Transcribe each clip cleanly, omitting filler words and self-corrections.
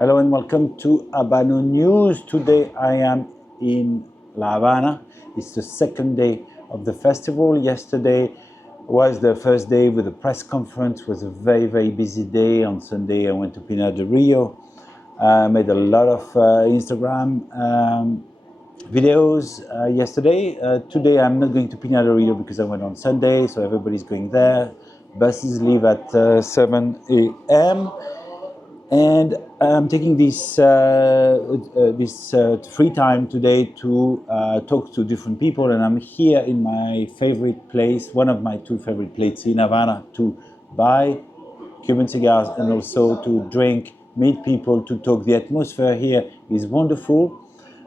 Hello and welcome to Habano News. Today I am in La Habana. It's the second day of the festival. Yesterday was the first day with the press conference. It was a very busy day. On Sunday I went to Pinar del Rio. Made a lot of Instagram videos yesterday. Today I'm not going to Pinar del Rio because I went on Sunday, so everybody's going there. Buses leave at 7 a.m. And I'm taking this free time today to talk to different people, and I'm here in my favorite place, one of my two favorite places in Havana, to buy Cuban cigars and also to drink, meet people, to talk. The atmosphere here is wonderful.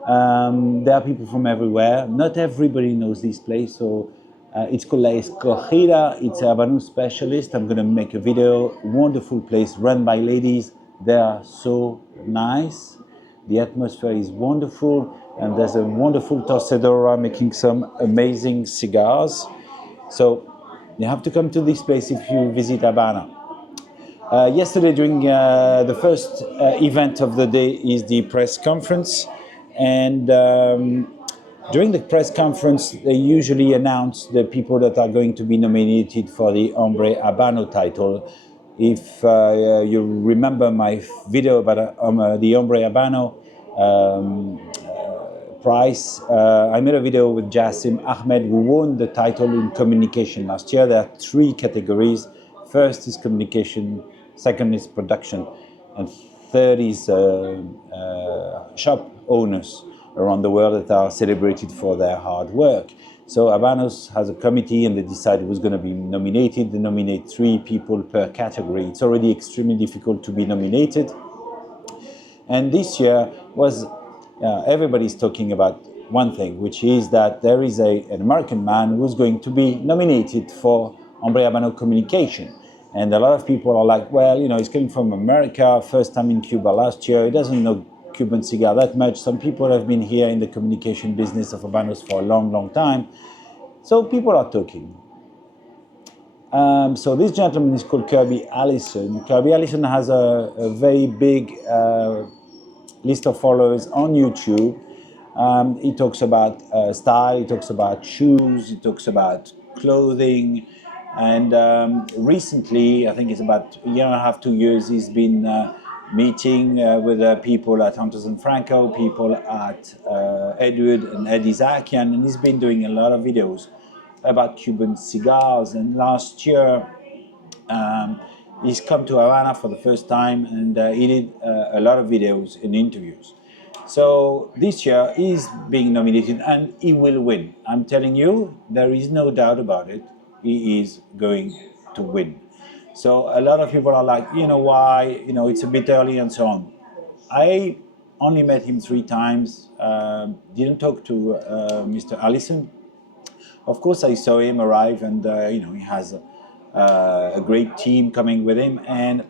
There are people from everywhere. Not everybody knows this place, so it's called La Escogida. It's a Habanos specialist. I'm going to make a video. Wonderful place run by ladies. They are so nice. The atmosphere is wonderful, and there's a wonderful torcedora making some amazing cigars. So you have to come to this place if you visit Havana. Yesterday, during the first event of the day, is the press conference, and during the press conference, they usually announce the people that are going to be nominated for the Hombre Habano title. If you remember my video about the Hombre Habano prize, I made a video with Jassim Ahmed, who won the title in communication last year. There are three categories. First is communication, second is production, and third is shop owners around the world that are celebrated for their hard work. So Habanos has a committee, and they decide who's going to be nominated. They nominate 3 people per category. It's already extremely difficult to be nominated. And this year was, everybody's talking about one thing, which is that there is an American man who's going to be nominated for Hombre Habano Communication. And a lot of people are like, well, he's coming from America, first time in Cuba last year, he doesn't know Cuban cigar that much. Some people have been here in the communication business of Habanos for a long time. So people are talking. So this gentleman is called Kirby Allison. Kirby Allison has a very big list of followers on YouTube. He talks about style, he talks about shoes, he talks about clothing. And recently, I think it's about a year and a half, 2 years, he's been meeting with people at Hunters and Frankau, people at Edward and Eddie Sahakians, and he's been doing a lot of videos about Cuban cigars. And last year, he's come to Havana for the first time, and he did a lot of videos and interviews. So this year he's being nominated, and he will win. I'm telling you, there is no doubt about it. He is going to win. So a lot of people are like, why? It's a bit early and so on. I only met him 3 times. Didn't talk to Mr. Allison. Of course, I saw him arrive, and he has a great team coming with him. And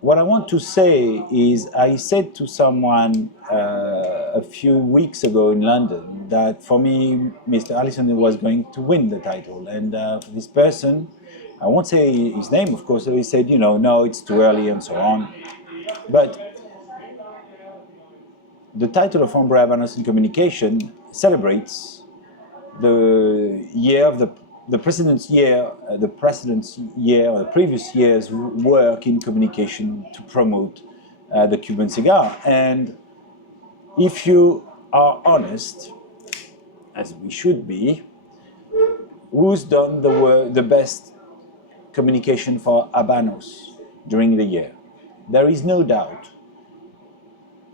what I want to say is, I said to someone a few weeks ago in London that for me, Mr. Allison was going to win the title. And this person, I won't say his name, of course, he said, no, it's too early and so on. But the title of Hombre Habanos in Communication celebrates the year of the president's year, or the previous year's work in communication to promote the Cuban cigar. And if you are honest, as we should be, who's done the best communication for Habanos during the year? There is no doubt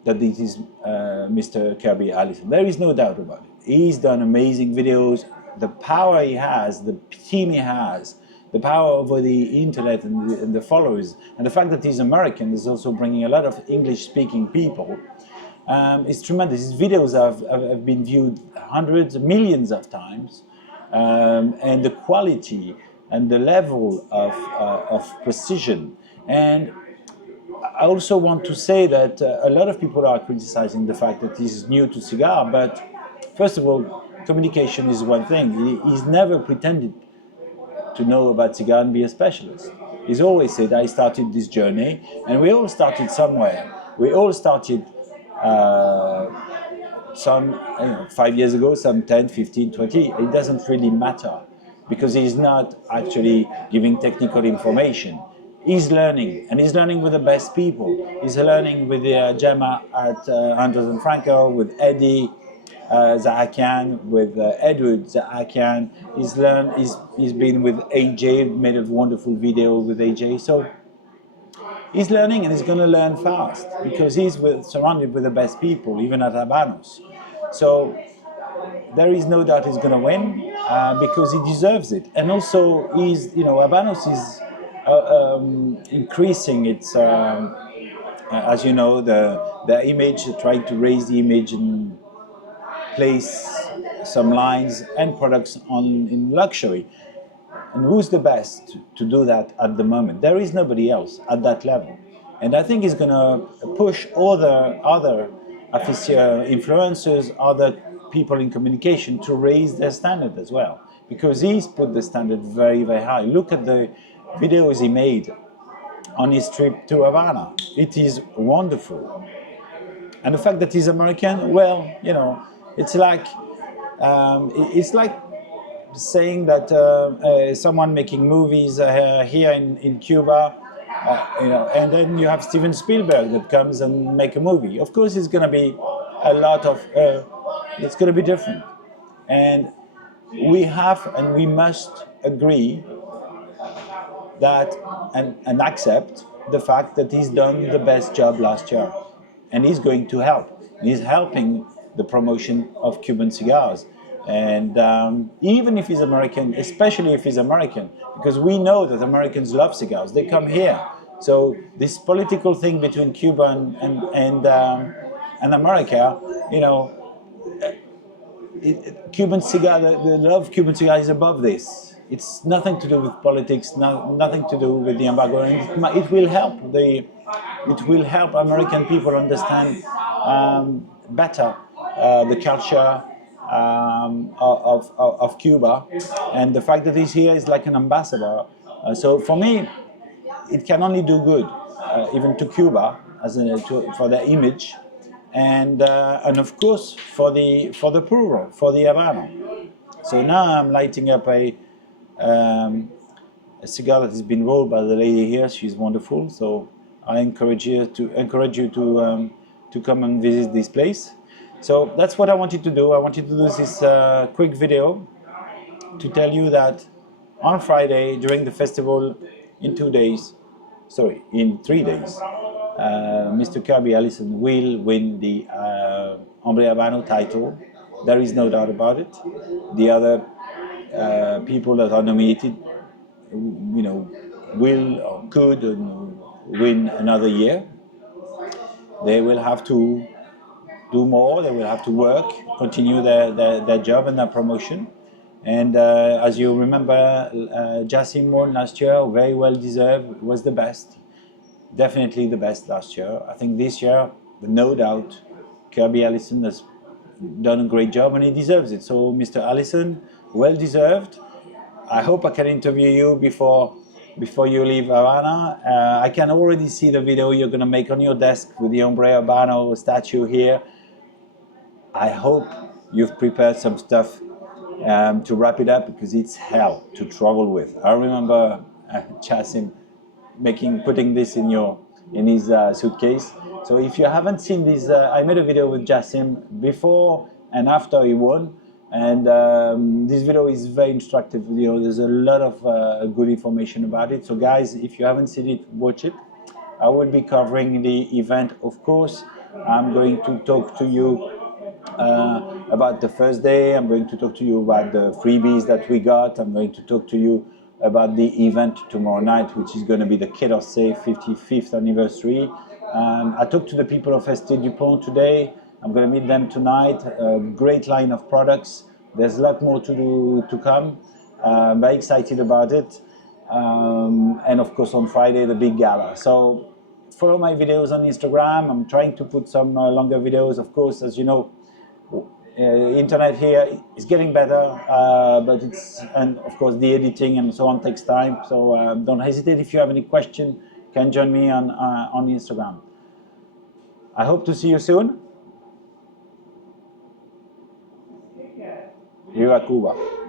that it is Mr. Kirby Allison. There is no doubt about it. He's done amazing videos. The power he has, the team he has, the power over the internet and the followers, and the fact that he's American is also bringing a lot of English-speaking people. It's tremendous. His videos have been viewed hundreds, millions of times, and the quality and the level of precision. And I also want to say that a lot of people are criticizing the fact that he's new to cigar, but first of all, communication is one thing. He's never pretended to know about cigar and be a specialist. He's always said, I started this journey, and we all started somewhere. We all started some 5 years ago, some 10, 15, 20. It doesn't really matter, because he's not actually giving technical information. He's learning, and he's learning with the best people. He's learning with Gemma at Anders and Frankau, with Eddie Sahakian, with Edward Sahakian. He's been with AJ, made a wonderful video with AJ. So he's learning, and he's going to learn fast, because surrounded with the best people, even at Habanos. So there is no doubt he's going to win, because he deserves it. And also, Habanos is increasing its, as you know, the image, trying to raise the image and place some lines and products in luxury. And who's the best to do that at the moment? There is nobody else at that level. And I think he's going to push other influencers, other people in communication to raise their standard as well. Because he's put the standard very, very high. Look at the videos he made on his trip to Havana. It is wonderful. And the fact that he's American, well, it's like saying that someone making movies here in Cuba, and then you have Steven Spielberg that comes and make a movie. Of course, it's going to be it's going to be different. And we must agree that and accept the fact that he's done the best job last year. And he's going to help. He's helping the promotion of Cuban cigars. And even if he's American, especially if he's American, because we know that Americans love cigars, they come here. So this political thing between Cuba and America, Cuban cigar, the love of Cuban cigar is above this. It's nothing to do with politics, nothing to do with the embargo. And it will help American people understand better the culture of Cuba, and the fact that he's here is like an ambassador. So for me, it can only do good, even to Cuba for their image, and of course for the Puro, for the Habano. So now I'm lighting up a cigar that has been rolled by the lady here. She's wonderful. So I encourage you to come and visit this place. So that's what I wanted to do. I wanted to do this quick video to tell you that on Friday during the festival, in 3 days, Mr. Kirby Allison will win the Hombre Habano title. There is no doubt about it. The other people that are nominated, will or could win another year. They will have to do more, they will have to work, continue their job and their promotion. And as you remember, Jassim won last year, very well deserved, was the best. Definitely the best last year. I think this year, no doubt, Kirby Allison has done a great job and he deserves it. So Mr. Allison, well deserved. I hope I can interview you before you leave Havana. I can already see the video you're going to make on your desk with the Hombre Habano statue here. I hope you've prepared some stuff to wrap it up, because it's hell to travel with. I remember Jassim putting this in his suitcase. So if you haven't seen this, I made a video with Jassim before and after he won, and this video is very instructive. There's a lot of good information about it. So guys, if you haven't seen it, watch it. I will be covering the event, of course. I'm going to talk to you about the first day. I'm going to talk to you about the freebies that we got. I'm going to talk to you about the event tomorrow night, which is going to be the Quai d'Orsay 55th anniversary. I talked to the people of Estée Dupont today. I'm going to meet them tonight. Great line of products. There's a lot more to come. I'm very excited about it. And of course on Friday, the big gala. So follow my videos on Instagram. I'm trying to put some longer videos. Of course, as you know, internet here is getting better, but and of course the editing and so on takes time. So don't hesitate if you have any question. Can join me on Instagram. I hope to see you soon. Viva Cuba.